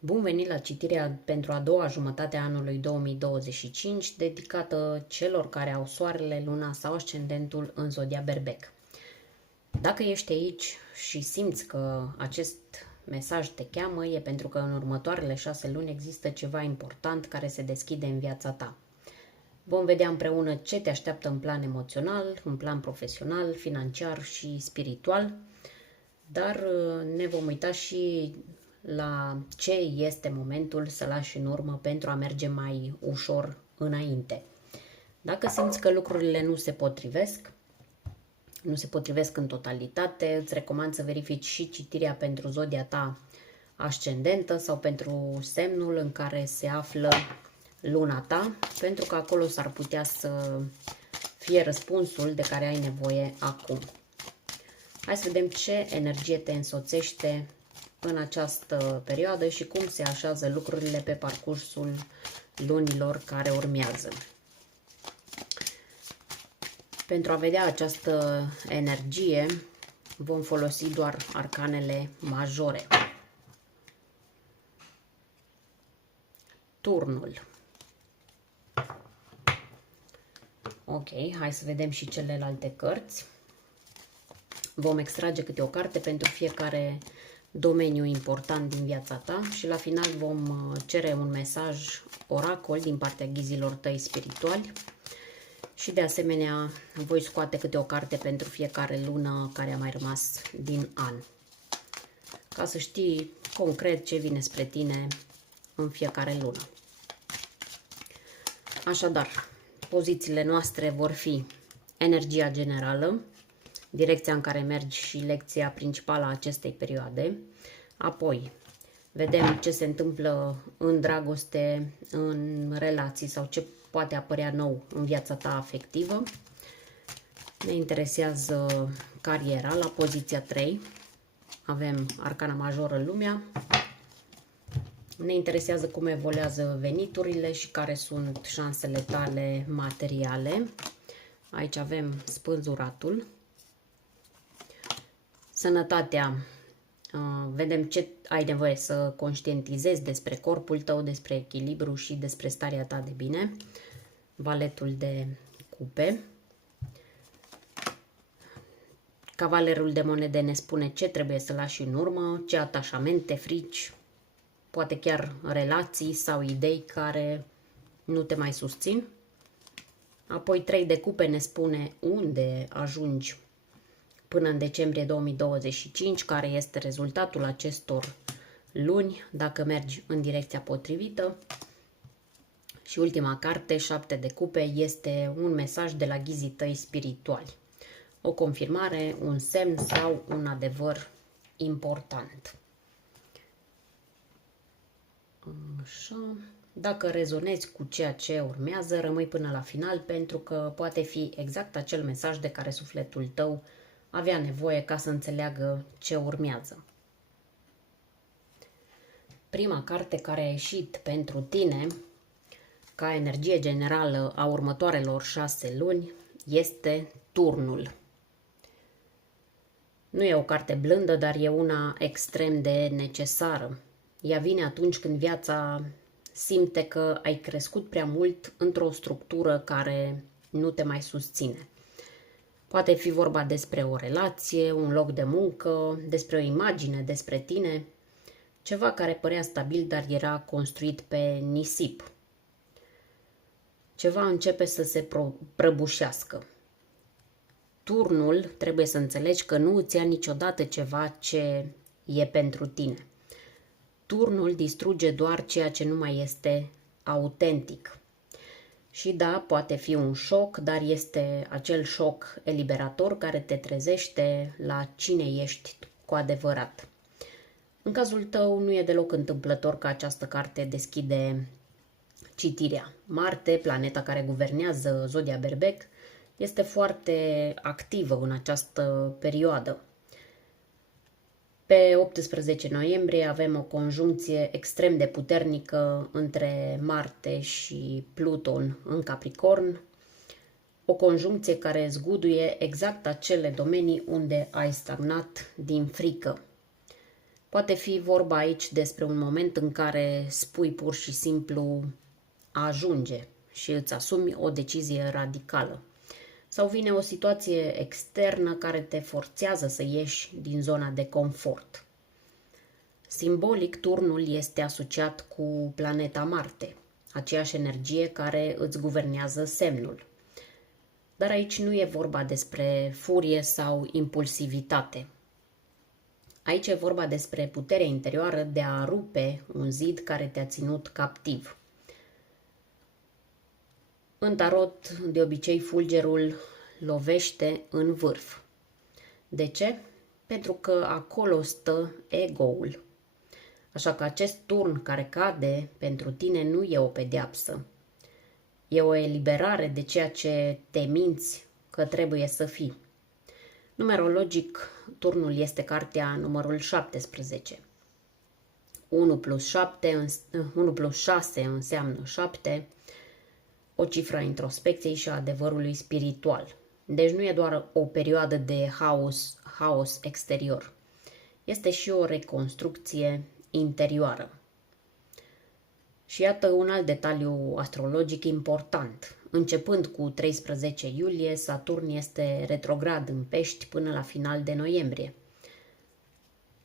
Bun venit la citirea pentru a doua jumătate a anului 2025, dedicată celor care au soarele, luna sau ascendentul în zodia Berbec. Dacă ești aici și simți că acest mesaj te cheamă, e pentru că în următoarele 6 luni există ceva important care se deschide în viața ta. Vom vedea împreună ce te așteaptă în plan emoțional, în plan profesional, financiar și spiritual, dar ne vom uita și la ce este momentul să lași în urmă pentru a merge mai ușor înainte. Dacă simți că lucrurile nu se potrivesc în totalitate, îți recomand să verifici și citirea pentru zodia ta ascendentă sau pentru semnul în care se află luna ta, pentru că acolo s-ar putea să fie răspunsul de care ai nevoie acum. Hai să vedem ce energie te însoțește în această perioadă și cum se așează lucrurile pe parcursul lunilor care urmează. Pentru a vedea această energie, vom folosi doar arcanele majore. Turnul. Ok, hai să vedem și celelalte cărți. Vom extrage câte o carte pentru fiecare domeniu important din viața ta și la final vom cere un mesaj oracol din partea ghizilor tăi spirituali și de asemenea voi scoate câte o carte pentru fiecare lună care a mai rămas din an, ca să știi concret ce vine spre tine în fiecare lună. Așadar, pozițiile noastre vor fi energia generală, direcția în care mergi și lecția principală a acestei perioade. Apoi, vedem ce se întâmplă în dragoste, în relații sau ce poate apărea nou în viața ta afectivă. Ne interesează cariera. La poziția 3 avem arcana majoră, lumea. Ne interesează cum evoluează veniturile și care sunt șansele tale materiale. Aici avem spânzuratul. Sănătatea, vedem ce ai nevoie să conștientizezi despre corpul tău, despre echilibru și despre starea ta de bine. Valetul de cupe. Cavalerul de monede ne spune ce trebuie să lași în urmă, ce atașamente, frici, poate chiar relații sau idei care nu te mai susțin. Apoi 3 de cupe ne spune unde ajungi până în decembrie 2025, care este rezultatul acestor luni, dacă mergi în direcția potrivită. Și ultima carte, 7 de cupe, este un mesaj de la ghizii tăi spirituali. O confirmare, un semn sau un adevăr important. Așa. Dacă rezonezi cu ceea ce urmează, rămâi până la final, pentru că poate fi exact acel mesaj de care sufletul tău avea nevoie ca să înțeleagă ce urmează. Prima carte care a ieșit pentru tine ca energie generală a următoarelor 6 luni este Turnul. Nu e o carte blândă, dar e una extrem de necesară. Ea vine atunci când viața simte că ai crescut prea mult într-o structură care nu te mai susține. Poate fi vorba despre o relație, un loc de muncă, despre o imagine despre tine, ceva care părea stabil, dar era construit pe nisip. Ceva începe să se prăbușească. Turnul, trebuie să înțelegi că nu îți ia niciodată ceva ce e pentru tine. Turnul distruge doar ceea ce nu mai este autentic. Și da, poate fi un șoc, dar este acel șoc eliberator care te trezește la cine ești cu adevărat. În cazul tău nu e deloc întâmplător că această carte deschide citirea. Marte, planeta care guvernează zodia Berbec, este foarte activă în această perioadă. Pe 18 noiembrie avem o conjuncție extrem de puternică între Marte și Pluton în Capricorn, o conjuncție care zguduie exact acele domenii unde ai stagnat din frică. Poate fi vorba aici despre un moment în care spui pur și simplu ajunge și îți asumi o decizie radicală. Sau vine o situație externă care te forțează să ieși din zona de confort. Simbolic, turnul este asociat cu planeta Marte, aceeași energie care îți guvernează semnul. Dar aici nu e vorba despre furie sau impulsivitate. Aici e vorba despre puterea interioară de a rupe un zid care te-a ținut captiv. În tarot, de obicei, fulgerul lovește în vârf. De ce? Pentru că acolo stă ego-ul. Așa că acest turn care cade pentru tine nu e o pedeapsă. E o eliberare de ceea ce te minți că trebuie să fii. Numerologic, turnul este cartea numărul 17. 1 plus 6 înseamnă 7, o cifră a introspecției și a adevărului spiritual. Deci nu e doar o perioadă de haos exterior. Este și o reconstrucție interioară. Și iată un alt detaliu astrologic important. Începând cu 13 iulie, Saturn este retrograd în Pești până la final de noiembrie.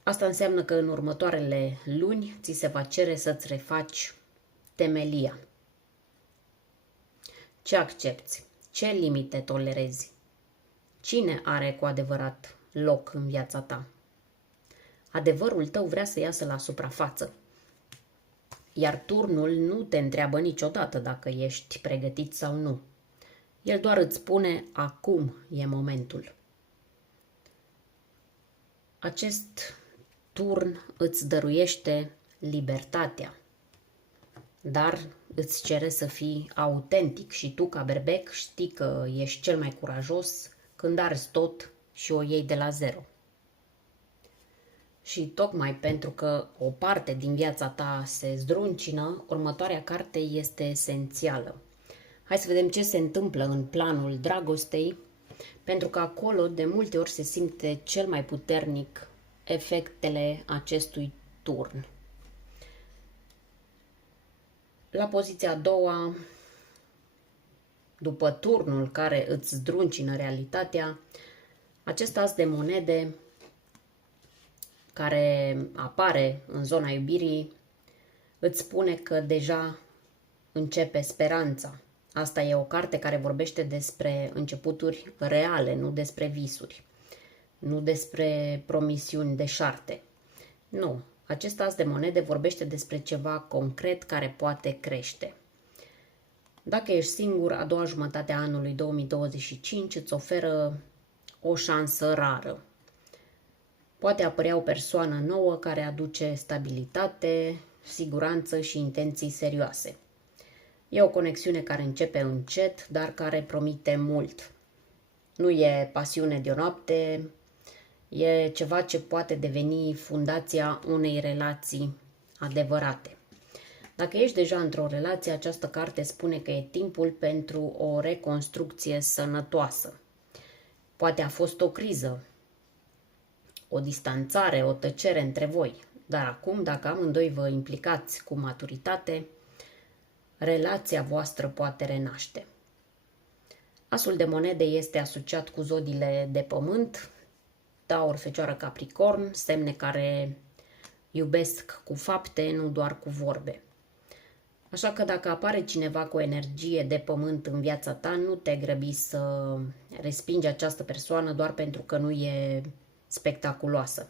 Asta înseamnă că în următoarele luni ți se va cere să-ți refaci temelia. Ce accepți? Ce limite tolerezi? Cine are cu adevărat loc în viața ta? Adevărul tău vrea să iasă la suprafață. Iar turnul nu te întreabă niciodată dacă ești pregătit sau nu. El doar îți spune acum e momentul. Acest turn îți dăruiește libertatea, dar îți cere să fii autentic și tu ca berbec știi că ești cel mai curajos când arzi tot și o iei de la zero. Și tocmai pentru că o parte din viața ta se zdruncină, următoarea carte este esențială. Hai să vedem ce se întâmplă în planul dragostei, pentru că acolo de multe ori se simte cel mai puternic efectele acestui turn. La poziția a doua, după turnul care îți zdruncină realitatea, acest as de monede care apare în zona iubirii îți spune că deja începe speranța. Asta e o carte care vorbește despre începuturi reale, nu despre visuri, nu despre promisiuni deșarte. Nu, acest as de monede vorbește despre ceva concret care poate crește. Dacă ești singur, a doua jumătate a anului 2025 îți oferă o șansă rară. Poate apărea o persoană nouă care aduce stabilitate, siguranță și intenții serioase. E o conexiune care începe încet, dar care promite mult. Nu e pasiune de o noapte, e ceva ce poate deveni fundația unei relații adevărate. Dacă ești deja într-o relație, această carte spune că e timpul pentru o reconstrucție sănătoasă. Poate a fost o criză, o distanțare, o tăcere între voi, dar acum, dacă amândoi vă implicați cu maturitate, relația voastră poate renaște. Asul de monede este asociat cu zodiile de pământ, Taur, Fecioară, Capricorn, semne care iubesc cu fapte, nu doar cu vorbe. Așa că dacă apare cineva cu energie de pământ în viața ta, nu te grăbi să respingi această persoană doar pentru că nu e spectaculoasă.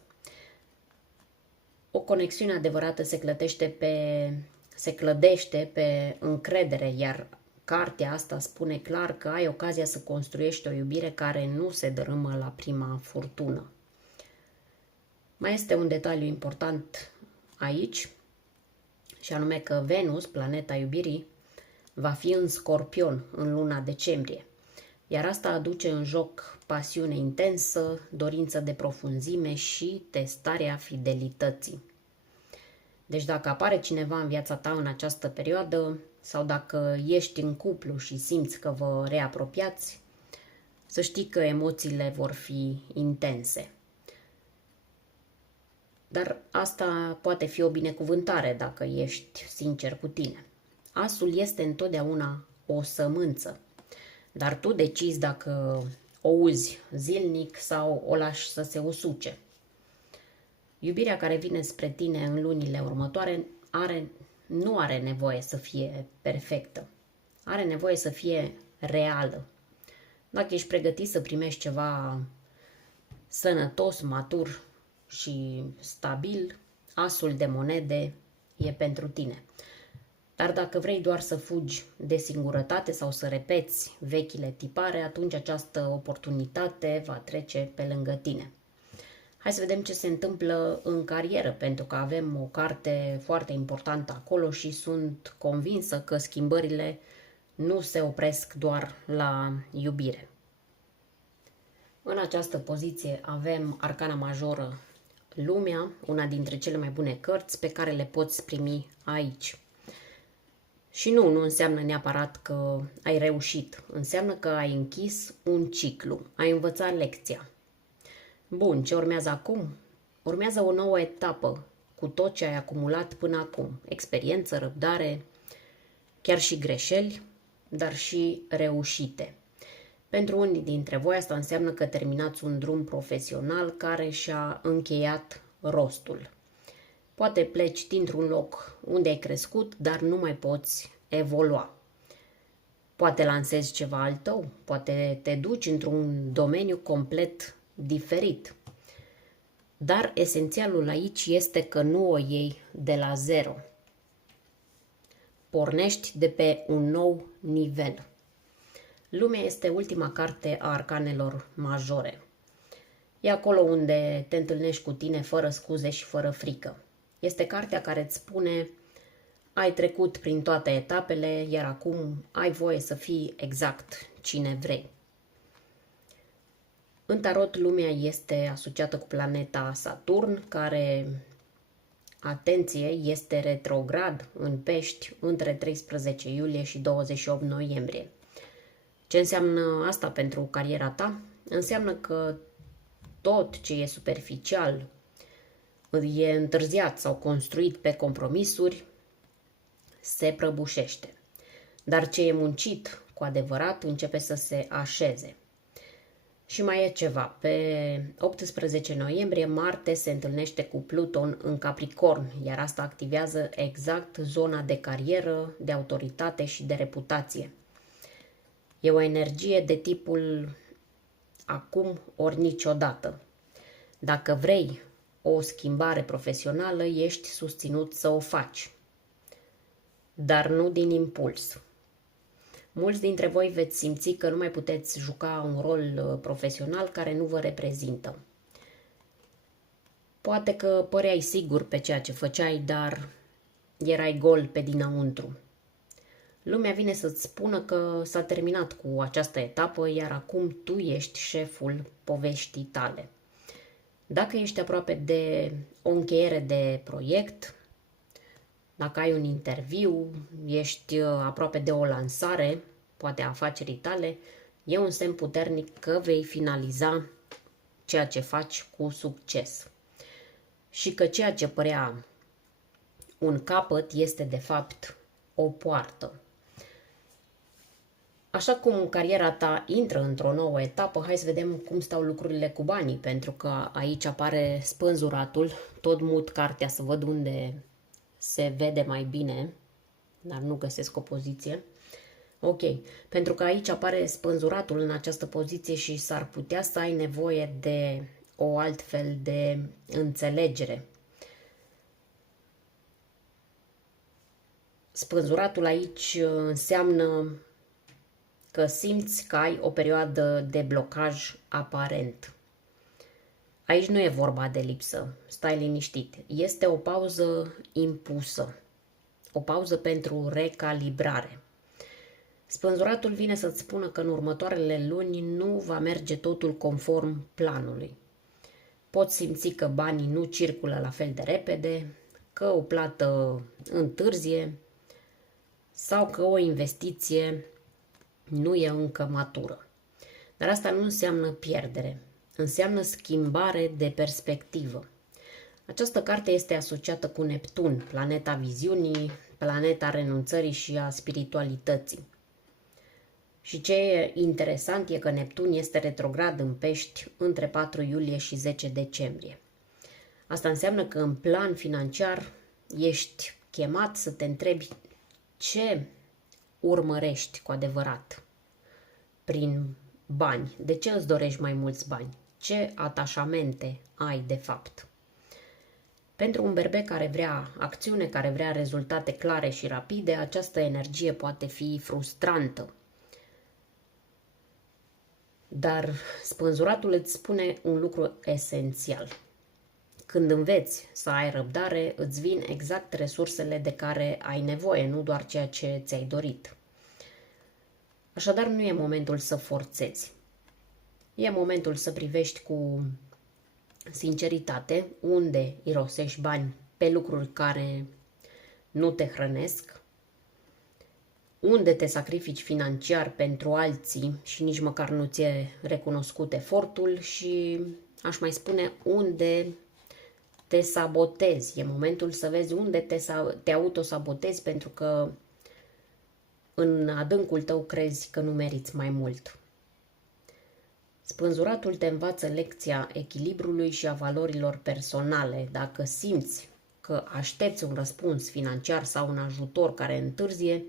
O conexiune adevărată se clădește pe încredere, iar cartea asta spune clar că ai ocazia să construiești o iubire care nu se dărâmă la prima furtună. Mai este un detaliu important aici, și anume că Venus, planeta iubirii, va fi în Scorpion în luna decembrie. Iar asta aduce în joc pasiune intensă, dorință de profunzime și testarea fidelității. Deci dacă apare cineva în viața ta în această perioadă sau dacă ești în cuplu și simți că vă reapropiați, să știi că emoțiile vor fi intense. dar asta poate fi o binecuvântare dacă ești sincer cu tine. Asul este întotdeauna o sămânță, dar tu decizi dacă o uzi zilnic sau o lași să se usuce. Iubirea care vine spre tine în lunile următoare nu are nevoie să fie perfectă. Are nevoie să fie reală. Dacă ești pregătit să primești ceva sănătos, matur și stabil, asul de monede e pentru tine. Dar dacă vrei doar să fugi de singurătate sau să repeți vechile tipare, atunci această oportunitate va trece pe lângă tine. Hai să vedem ce se întâmplă în carieră, pentru că avem o carte foarte importantă acolo și sunt convinsă că schimbările nu se opresc doar la iubire. În această poziție avem arcana majoră Lumea, una dintre cele mai bune cărți pe care le poți primi aici. Și nu înseamnă neapărat că ai reușit, înseamnă că ai închis un ciclu, ai învățat lecția. Bun, ce urmează acum? Urmează o nouă etapă cu tot ce ai acumulat până acum. Experiență, răbdare, chiar și greșeli, dar și reușite. Pentru unii dintre voi asta înseamnă că terminați un drum profesional care și-a încheiat rostul. Poate pleci dintr-un loc unde ai crescut, dar nu mai poți evolua. Poate lansezi ceva al tău, poate te duci într-un domeniu complet diferit. Dar esențialul aici este că nu o iei de la zero. Pornești de pe un nou nivel. Lumea este ultima carte a arcanelor majore. E acolo unde te întâlnești cu tine fără scuze și fără frică. Este cartea care îți spune: ai trecut prin toate etapele, iar acum ai voie să fii exact cine vrei. În tarot, lumea este asociată cu planeta Saturn, care, atenție, este retrograd în Pești între 13 iulie și 28 noiembrie. Ce înseamnă asta pentru cariera ta? Înseamnă că tot ce e superficial, e întârziat sau construit pe compromisuri, se prăbușește. Dar ce e muncit cu adevărat începe să se așeze. Și mai e ceva. Pe 18 noiembrie Marte se întâlnește cu Pluton în Capricorn, iar asta activează exact zona de carieră, de autoritate și de reputație. E o energie de tipul acum ori niciodată. Dacă vrei o schimbare profesională, ești susținut să o faci, dar nu din impuls. Mulți dintre voi veți simți că nu mai puteți juca un rol profesional care nu vă reprezintă. Poate că păreai sigur pe ceea ce făceai, dar erai gol pe dinăuntru. Lumea vine să-ți spună că s-a terminat cu această etapă, iar acum tu ești șeful poveștii tale. Dacă ești aproape de o încheiere de proiect, dacă ai un interviu, ești aproape de o lansare, poate a afacerii tale, e un semn puternic că vei finaliza ceea ce faci cu succes. Și că ceea ce părea un capăt este de fapt o poartă. Așa cum cariera ta intră într-o nouă etapă, hai să vedem cum stau lucrurile cu banii, pentru că aici apare spânzuratul. Tot mut cartea să văd unde se vede mai bine, dar nu găsesc o poziție. Ok, pentru că aici apare spânzuratul în această poziție și s-ar putea să ai nevoie de o altfel de înțelegere. Spânzuratul aici înseamnă că simți că ai o perioadă de blocaj aparent. Aici nu e vorba de lipsă, stai liniștit. Este o pauză impusă, o pauză pentru recalibrare. Spânzuratul vine să-ți spună că în următoarele luni nu va merge totul conform planului. Poți simți că banii nu circulă la fel de repede, că o plată întârzie sau că o investiție nu e încă matură. Dar asta nu înseamnă pierdere, înseamnă schimbare de perspectivă. Această carte este asociată cu Neptun, planeta viziunii, planeta renunțării și a spiritualității. Și ce e interesant e că Neptun este retrograd în Pești între 4 iulie și 10 decembrie. Asta înseamnă că în plan financiar ești chemat să te întrebi ce urmărești cu adevărat prin bani. De ce îți dorești mai mulți bani? Ce atașamente ai de fapt? Pentru un berbec care vrea acțiune, care vrea rezultate clare și rapide, această energie poate fi frustrantă. Dar spânzuratul îți spune un lucru esențial. Când înveți să ai răbdare, îți vin exact resursele de care ai nevoie, nu doar ceea ce ți-ai dorit. Așadar, nu e momentul să forțezi. E momentul să privești cu sinceritate unde irosești bani pe lucruri care nu te hrănesc, unde te sacrifici financiar pentru alții și nici măcar nu ți-e recunoscut efortul și, aș mai spune, unde te sabotezi. E momentul să vezi unde te autosabotezi pentru că în adâncul tău crezi că nu meriți mai mult. Spânzuratul te învață lecția echilibrului și a valorilor personale. Dacă simți că aștepți un răspuns financiar sau un ajutor care întârzie,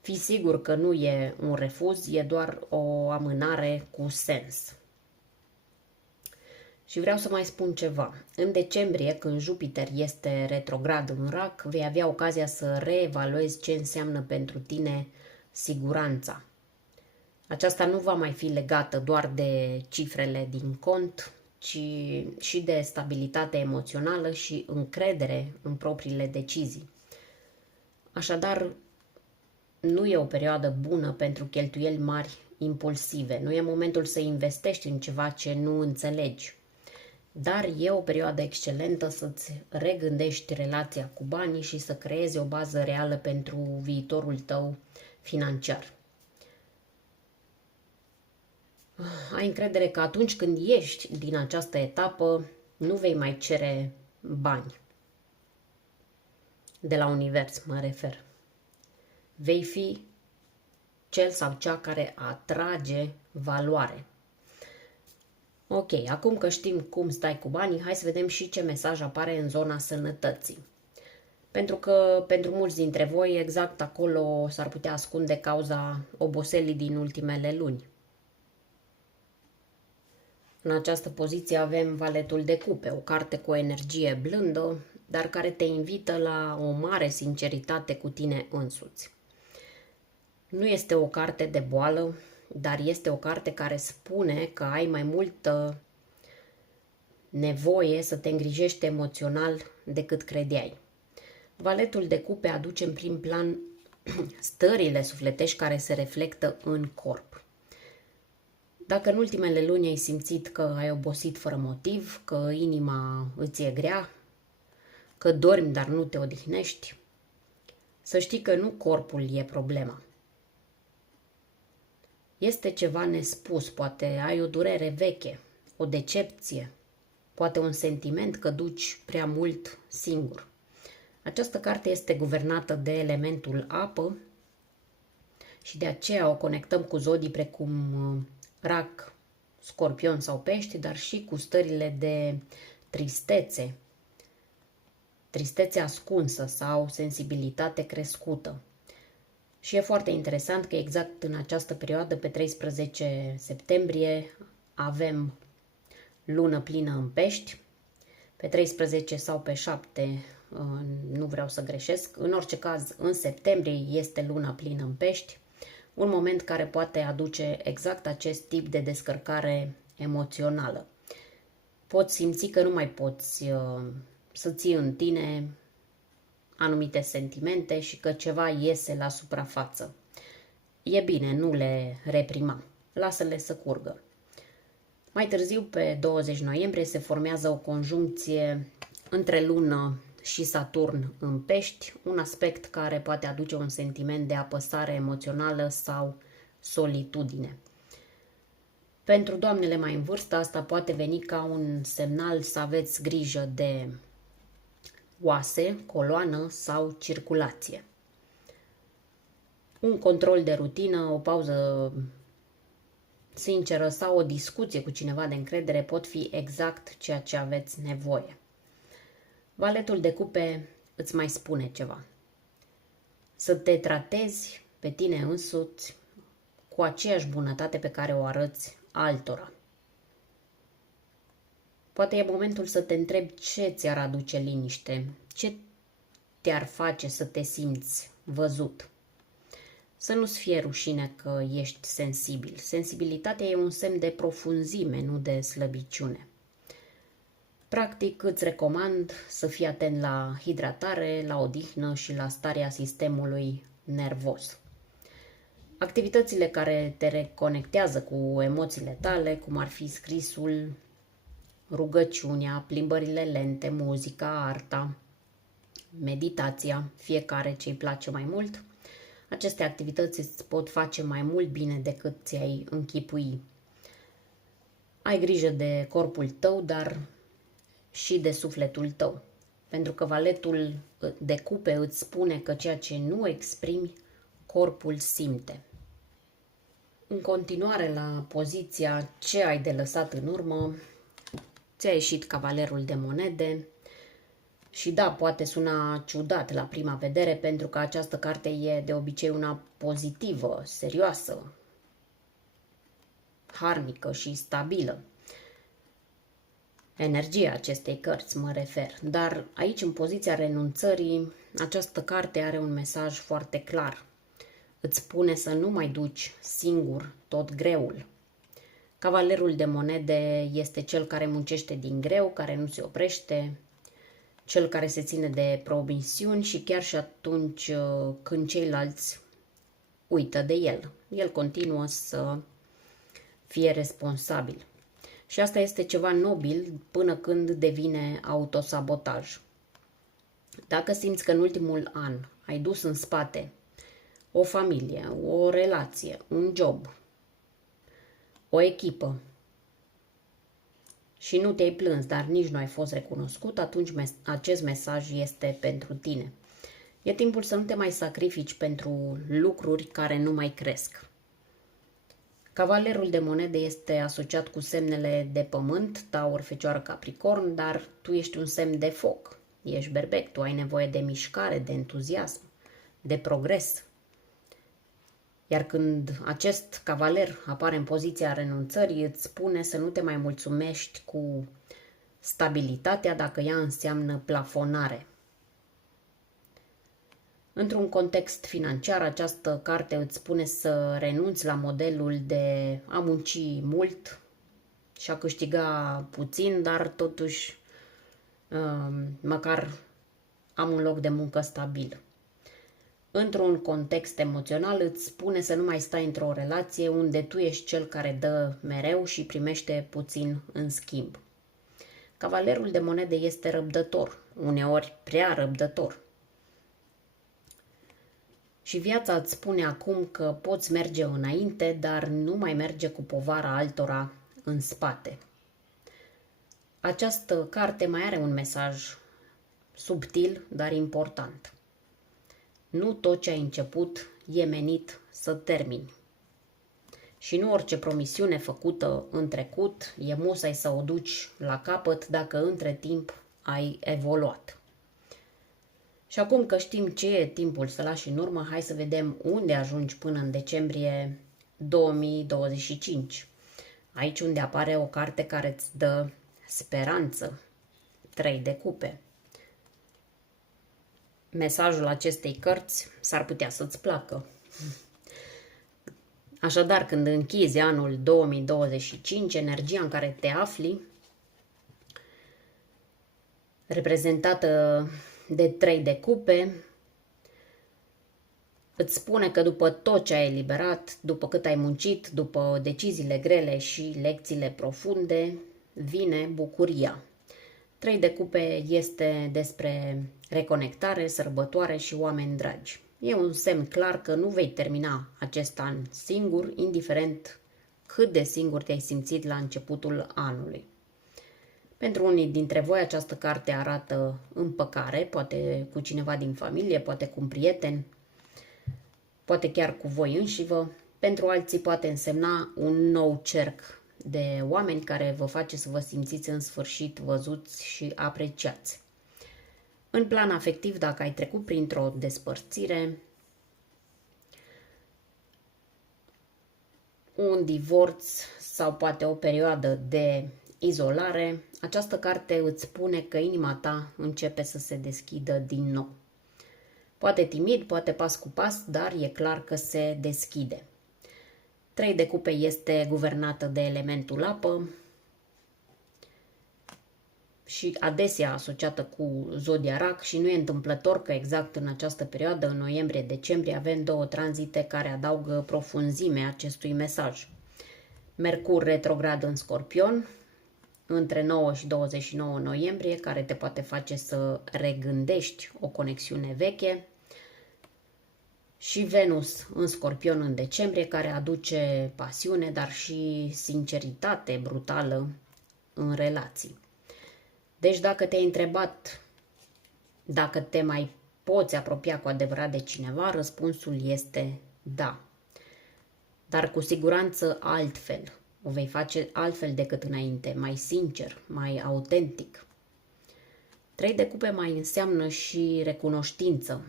fii sigur că nu e un refuz, e doar o amânare cu sens. Și vreau să mai spun ceva. În decembrie, când Jupiter este retrograd în Rac, vei avea ocazia să reevaluezi ce înseamnă pentru tine siguranța. Aceasta nu va mai fi legată doar de cifrele din cont, ci și de stabilitate emoțională și încredere în propriile decizii. Așadar, nu e o perioadă bună pentru cheltuieli mari impulsive. Nu e momentul să investești în ceva ce nu înțelegi. Dar e o perioadă excelentă să-ți regândești relația cu banii și să creezi o bază reală pentru viitorul tău financiar. Ai încredere că atunci când ieși din această etapă, nu vei mai cere bani. De la univers mă refer. Vei fi cel sau cea care atrage valoare. Ok, acum că știm cum stai cu banii, hai să vedem și ce mesaj apare în zona sănătății. Pentru că pentru mulți dintre voi exact acolo s-ar putea ascunde cauza oboselii din ultimele luni. În această poziție avem Valetul de Cupe, o carte cu o energie blândă, dar care te invită la o mare sinceritate cu tine însuți. Nu este o carte de boală, dar este o carte care spune că ai mai multă nevoie să te îngrijești emoțional decât credeai. Valetul de Cupe aduce în prim plan stările sufletești care se reflectă în corp. Dacă în ultimele luni ai simțit că ai obosit fără motiv, că inima îți e grea, că dormi, dar nu te odihnești, să știi că nu corpul e problema. Este ceva nespus, poate ai o durere veche, o decepție, poate un sentiment că duci prea mult singur. Această carte este guvernată de elementul apă și de aceea o conectăm cu zodii precum Rac, Scorpion sau Pești, dar și cu stările de tristețe, tristețe ascunsă sau sensibilitate crescută. Și e foarte interesant că exact în această perioadă, pe 13 septembrie, avem lună plină în Pești, pe 13 sau pe 7, nu vreau să greșesc, în orice caz, în septembrie este luna plină în Pești, un moment care poate aduce exact acest tip de descărcare emoțională. Poți simți că nu mai poți să ții în tine anumite sentimente și că ceva iese la suprafață. E bine, nu le reprima, lasă-le să curgă. Mai târziu, pe 20 noiembrie, se formează o conjuncție între lună și Saturn în Pești, un aspect care poate aduce un sentiment de apăsare emoțională sau solitudine. Pentru doamnele mai în vârstă, asta poate veni ca un semnal să aveți grijă de oase, coloană sau circulație. Un control de rutină, o pauză sinceră sau o discuție cu cineva de încredere pot fi exact ceea ce aveți nevoie. Valetul de cupe îți mai spune ceva. Să te tratezi pe tine însuți cu aceeași bunătate pe care o arăți altora. Poate e momentul să te întrebi ce ți-ar aduce liniște, ce te-ar face să te simți văzut. Să nu-ți fie rușine că ești sensibil. Sensibilitatea e un semn de profunzime, nu de slăbiciune. Practic, îți recomand să fii atent la hidratare, la odihnă și la starea sistemului nervos. Activitățile care te reconectează cu emoțiile tale, cum ar fi scrisul, rugăciunea, plimbările lente, muzica, arta, meditația, fiecare ce îi place mai mult, aceste activități îți pot face mai mult bine decât ți-ai închipui. Ai grijă de corpul tău, dar și de sufletul tău. Pentru că valetul de cupe îți spune că ceea ce nu exprimi, corpul simte. În continuare, la poziția ce ai de lăsat în urmă, ți-a ieșit cavalerul de monede. Și da, poate suna ciudat la prima vedere, pentru că această carte e de obicei una pozitivă, serioasă, harnică și stabilă. Energia acestei cărți mă refer. Dar aici, în poziția renunțării, această carte are un mesaj foarte clar. Îți spune să nu mai duci singur tot greul. Cavalerul de monede este cel care muncește din greu, care nu se oprește, cel care se ține de promisiuni și chiar și atunci când ceilalți uită de el. El continuă să fie responsabil. Și asta este ceva nobil până când devine autosabotaj. Dacă simți că în ultimul an ai dus în spate o familie, o relație, un job, o echipă și nu te-ai plâns, dar nici nu ai fost recunoscut, atunci acest mesaj este pentru tine. E timpul să nu te mai sacrifici pentru lucruri care nu mai cresc. Cavalerul de monede este asociat cu semnele de pământ, Taur, Fecioară, Capricorn, dar tu ești un semn de foc. Ești berbec, tu ai nevoie de mișcare, de entuziasm, de progres. Iar când acest cavaler apare în poziția renunțării, îți spune să nu te mai mulțumești cu stabilitatea dacă ea înseamnă plafonare. Într-un context financiar, această carte îți spune să renunți la modelul de a munci mult și a câștiga puțin, dar totuși măcar am un loc de muncă stabil. Într-un context emoțional îți spune să nu mai stai într-o relație unde tu ești cel care dă mereu și primește puțin în schimb. Cavalerul de monede este răbdător, uneori prea răbdător. Și viața îți spune acum că poți merge înainte, dar nu mai merge cu povara altora în spate. Această carte mai are un mesaj subtil, dar important. Nu tot ce ai început e menit să termini. Și nu orice promisiune făcută în trecut e musai să o duci la capăt dacă între timp ai evoluat. Și acum că știm ce e timpul să lași în urmă, hai să vedem unde ajungi până în decembrie 2025. Aici unde apare o carte care îți dă speranță. 3 de cupe. Mesajul acestei cărți s-ar putea să-ți placă. Așadar, când închizi anul 2025, energia în care te afli, reprezentată de 3 de cupe, îți spune că după tot ce ai eliberat, după cât ai muncit, după deciziile grele și lecțiile profunde, vine bucuria. 3 de cupe este despre reconectare, sărbătoare și oameni dragi. E un semn clar că nu vei termina acest an singur, indiferent cât de singur te-ai simțit la începutul anului. Pentru unii dintre voi această carte arată împăcare, poate cu cineva din familie, poate cu un prieten, poate chiar cu voi înșivă. Pentru alții poate însemna un nou cerc de oameni care vă face să vă simțiți în sfârșit văzuți și apreciați. În plan afectiv, dacă ai trecut printr-o despărțire, un divorț sau poate o perioadă de izolare, această carte îți spune că inima ta începe să se deschidă din nou. Poate timid, poate pas cu pas, dar e clar că se deschide. 3 de cupe este guvernată de elementul apă și adesea asociată cu zodia Rac și nu e întâmplător că exact în această perioadă, în noiembrie-decembrie, avem 2 tranzite care adaugă profunzime acestui mesaj. Mercur retrograd în Scorpion, între 9 și 29 noiembrie, care te poate face să regândești o conexiune veche, și Venus în Scorpion în decembrie, care aduce pasiune, dar și sinceritate brutală în relații. Deci dacă te-ai întrebat dacă te mai poți apropia cu adevărat de cineva, răspunsul este da. Dar cu siguranță altfel. O vei face altfel decât înainte, mai sincer, mai autentic. 3 de cupe mai înseamnă și recunoștință.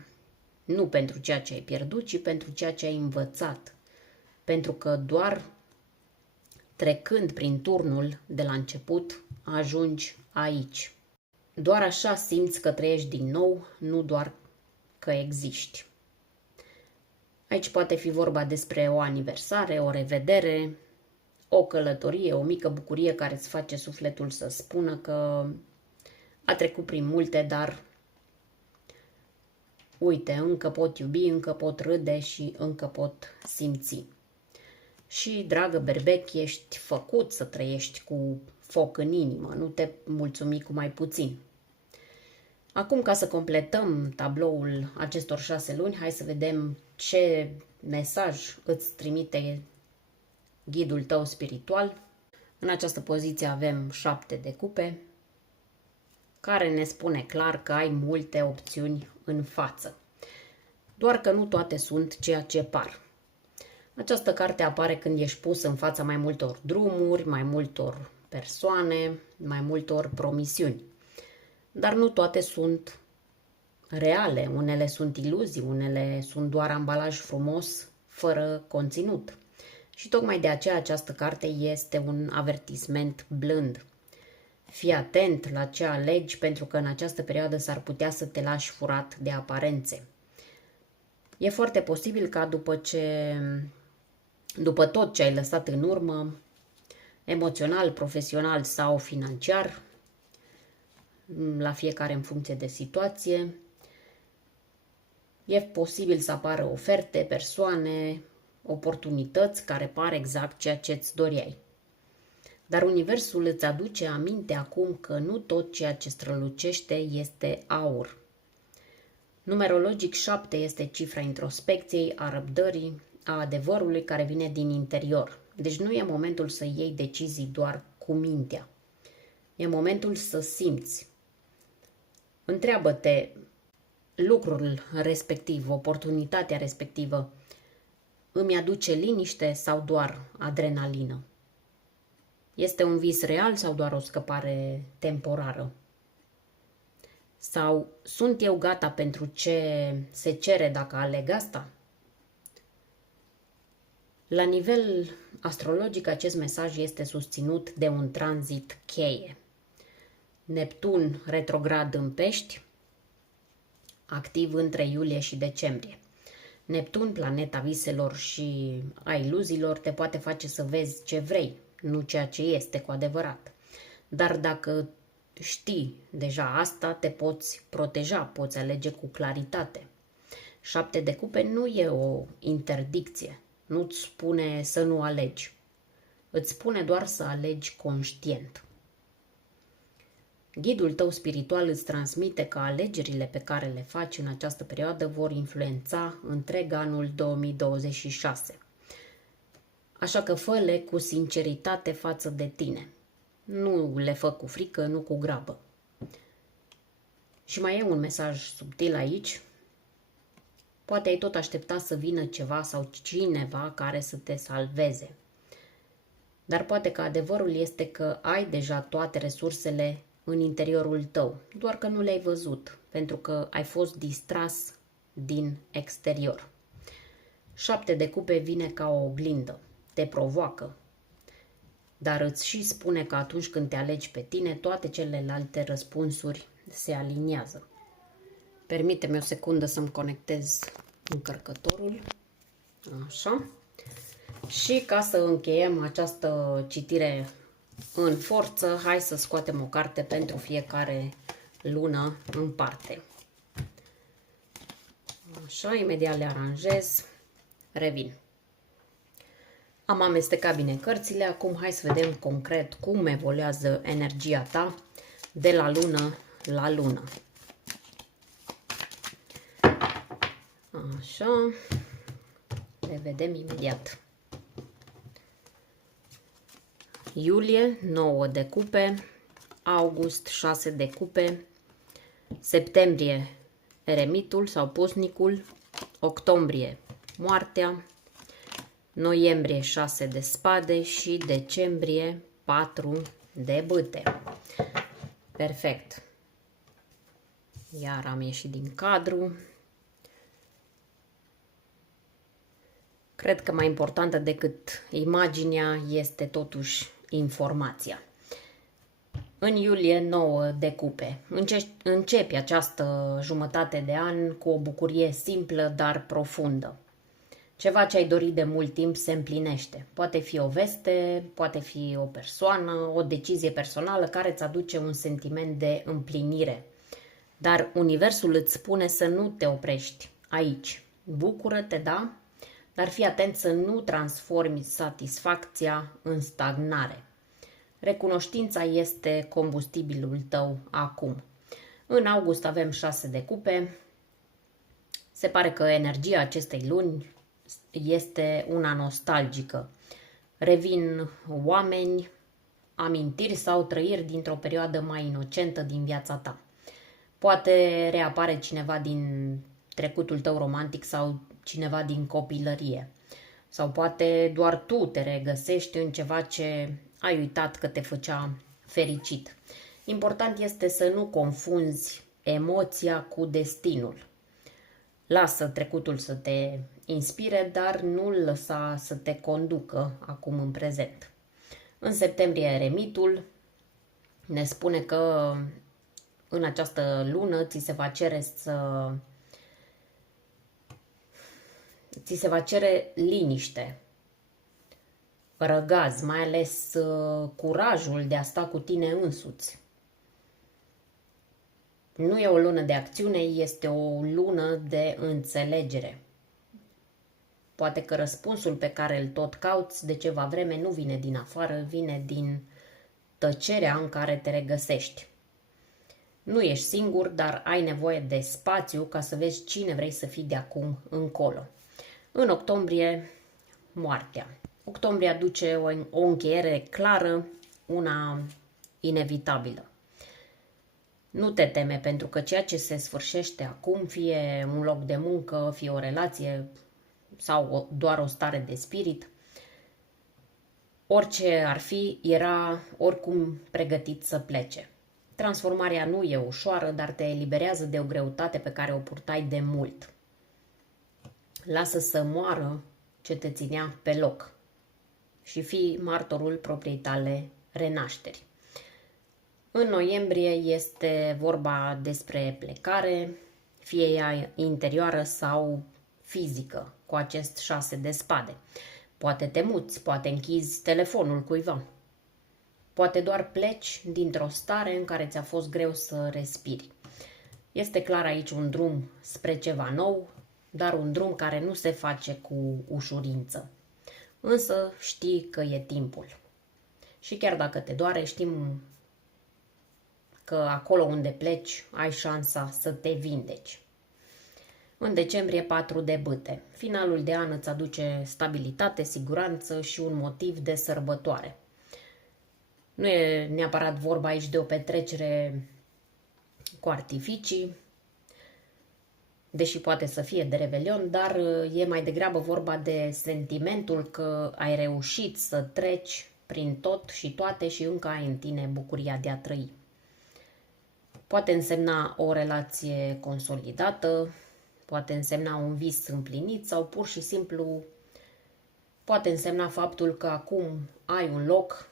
Nu pentru ceea ce ai pierdut, ci pentru ceea ce ai învățat. Pentru că doar trecând prin turnul de la început, ajungi aici. Doar așa simți că trăiești din nou, nu doar că existi. Aici poate fi vorba despre o aniversare, o revedere, o călătorie, o mică bucurie care îți face sufletul să spună că a trecut prin multe, dar uite, încă pot iubi, încă pot râde și încă pot simți. Și, dragă berbec, ești făcut să trăiești cu foc în inimă, nu te mulțumi cu mai puțin. Acum, ca să completăm tabloul acestor 6 luni, hai să vedem ce mesaj îți trimite ghidul tău spiritual. În această poziție avem 7 de cupe, care ne spune clar că ai multe opțiuni în față. Doar că nu toate sunt ceea ce par. Această carte apare când ești pus în fața mai multor drumuri, mai multor persoane, mai multor promisiuni. Dar nu toate sunt reale, unele sunt iluzii, unele sunt doar ambalaj frumos, fără conținut. Și tocmai de aceea această carte este un avertisment blând. Fii atent la ce alegi, pentru că în această perioadă s-ar putea să te lași furat de aparențe. E foarte posibil ca după tot ce ai lăsat în urmă, emoțional, profesional sau financiar, la fiecare în funcție de situație, e posibil să apară oferte, persoane, oportunități care par exact ceea ce îți doreai. Dar universul îți aduce aminte acum că nu tot ceea ce strălucește este aur. Numerologic 7 este cifra introspecției, a răbdării, a adevărului care vine din interior. Deci nu e momentul să iei decizii doar cu mintea. E momentul să simți. Întreabă-te lucrul respectiv, oportunitatea respectivă, îmi aduce liniște sau doar adrenalină? Este un vis real sau doar o scăpare temporară? Sau sunt eu gata pentru ce se cere dacă aleg asta? La nivel astrologic, acest mesaj este susținut de un tranzit cheie. Neptun retrograd în Pești, activ între iulie și decembrie. Neptun, planeta viselor și a iluziilor, te poate face să vezi ce vrei, nu ceea ce este cu adevărat. Dar dacă știi deja asta, te poți proteja, poți alege cu claritate. 7 de cupe nu e o interdicție, nu-ți spune să nu alegi. Îți spune doar să alegi conștient. Ghidul tău spiritual îți transmite că alegerile pe care le faci în această perioadă vor influența întreg anul 2026. Așa că fă-le cu sinceritate față de tine. Nu le fă cu frică, nu cu grabă. Și mai e un mesaj subtil aici. Poate ai tot aștepta să vină ceva sau cineva care să te salveze. Dar poate că adevărul este că ai deja toate resursele în interiorul tău, doar că nu le-ai văzut, pentru că ai fost distras din exterior. 7 de cupe vine ca o oglindă, te provoacă, dar îți și spune că atunci când te alegi pe tine, toate celelalte răspunsuri se aliniază. Permite-mi o secundă să-mi conectez încărcătorul. Așa. Și ca să încheiem această citire în forță, hai să scoatem o carte pentru fiecare lună în parte. Așa, imediat le aranjez. Revin. Am amestecat bine cărțile, acum hai să vedem concret cum evoluează energia ta de la lună la lună. Așa, le vedem imediat. Iulie, 9 de cupe, august, 6 de cupe, septembrie, eremitul sau pusnicul, octombrie, moartea, noiembrie 6 de spade și decembrie 4 de bâte. Perfect. Iar am ieșit din cadru. Cred că mai importantă decât imaginea este totuși informația. În iulie 9 de cupe. Începi această jumătate de an cu o bucurie simplă, dar profundă. Ceva ce ai dorit de mult timp se împlinește. Poate fi o veste, poate fi o persoană, o decizie personală care îți aduce un sentiment de împlinire. Dar universul îți spune să nu te oprești aici. Bucură-te, da? Dar fii atent să nu transformi satisfacția în stagnare. Recunoștința este combustibilul tău acum. În august avem 6 de cupe. Se pare că energia acestei luni este una nostalgică. Revin oameni, amintiri sau trăiri dintr-o perioadă mai inocentă din viața ta. Poate reapare cineva din trecutul tău romantic sau cineva din copilărie. Sau poate doar tu te regăsești în ceva ce ai uitat că te făcea fericit. Important este să nu confunzi emoția cu destinul. Lasă trecutul să te inspire, dar nu-l lăsa să te conducă acum în prezent. În septembrie, eremitul ne spune că în această lună ți se va cere liniște, răgaz, mai ales curajul de a sta cu tine însuți. Nu e o lună de acțiune, este o lună de înțelegere. Poate că răspunsul pe care îl tot cauți de ceva vreme nu vine din afară, vine din tăcerea în care te regăsești. Nu ești singur, dar ai nevoie de spațiu ca să vezi cine vrei să fii de acum încolo. În octombrie, moartea. Octombrie aduce o încheiere clară, una inevitabilă. Nu te teme, pentru că ceea ce se sfârșește acum, fie un loc de muncă, fie o relație sau doar o stare de spirit, orice ar fi, era oricum pregătit să plece. Transformarea nu e ușoară, dar te eliberează de o greutate pe care o purtai de mult. Lasă să moară ce te ținea pe loc și fii martorul propriei tale renașteri. În noiembrie este vorba despre plecare, fie ea interioară sau fizică, cu acest 6 de spade. Poate te muți, poate închizi telefonul cuiva. Poate doar pleci dintr-o stare în care ți-a fost greu să respiri. Este clar aici un drum spre ceva nou, dar un drum care nu se face cu ușurință. Însă știi că e timpul. Și chiar dacă te doare, știm că acolo unde pleci ai șansa să te vindeci. În decembrie 4 de bâte. Finalul de an îți aduce stabilitate, siguranță și un motiv de sărbătoare. Nu e neapărat vorba aici de o petrecere cu artificii, deși poate să fie de revelion, dar e mai degrabă vorba de sentimentul că ai reușit să treci prin tot și toate și încă ai în tine bucuria de a trăi. Poate însemna o relație consolidată, poate însemna un vis împlinit sau pur și simplu poate însemna faptul că acum ai un loc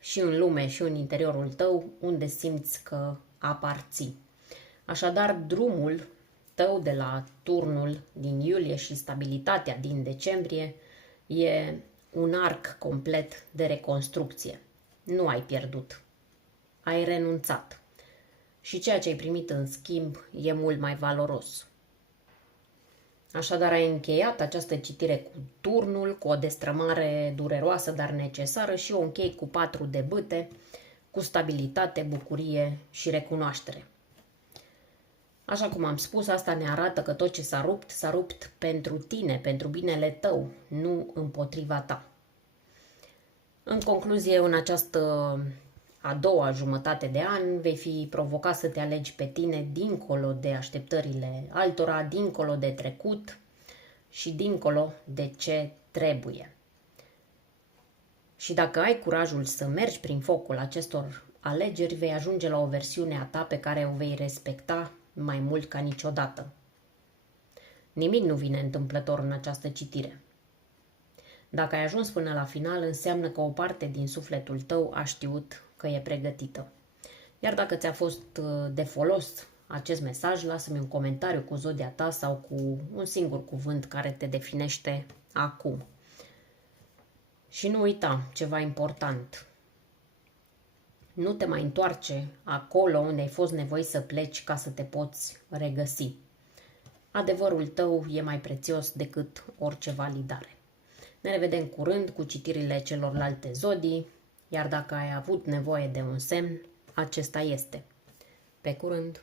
și în lume și în interiorul tău unde simți că aparții. Așadar, drumul tău de la turnul din iulie și stabilitatea din decembrie e un arc complet de reconstrucție. Nu ai pierdut. Ai renunțat. Și ceea ce ai primit în schimb e mult mai valoros. Așadar, ai încheiat această citire cu turnul, cu o destrămare dureroasă, dar necesară și o închei cu 4 de bâte, cu stabilitate, bucurie și recunoaștere. Așa cum am spus, asta ne arată că tot ce s-a rupt pentru tine, pentru binele tău, nu împotriva ta. În concluzie, în această a doua jumătate de an, vei fi provocat să te alegi pe tine dincolo de așteptările altora, dincolo de trecut și dincolo de ce trebuie. Și dacă ai curajul să mergi prin focul acestor alegeri, vei ajunge la o versiune a ta pe care o vei respecta mai mult ca niciodată. Nimic nu vine întâmplător în această citire. Dacă ai ajuns până la final, înseamnă că o parte din sufletul tău a știut că e pregătită. Iar dacă ți-a fost de folos acest mesaj, lasă-mi un comentariu cu zodia ta sau cu un singur cuvânt care te definește acum. Și nu uita ceva important. Nu te mai întoarce acolo unde ai fost nevoit să pleci ca să te poți regăsi. Adevărul tău e mai prețios decât orice validare. Ne revedem curând cu citirile celorlalte zodii, iar dacă ai avut nevoie de un semn, acesta este. Pe curând!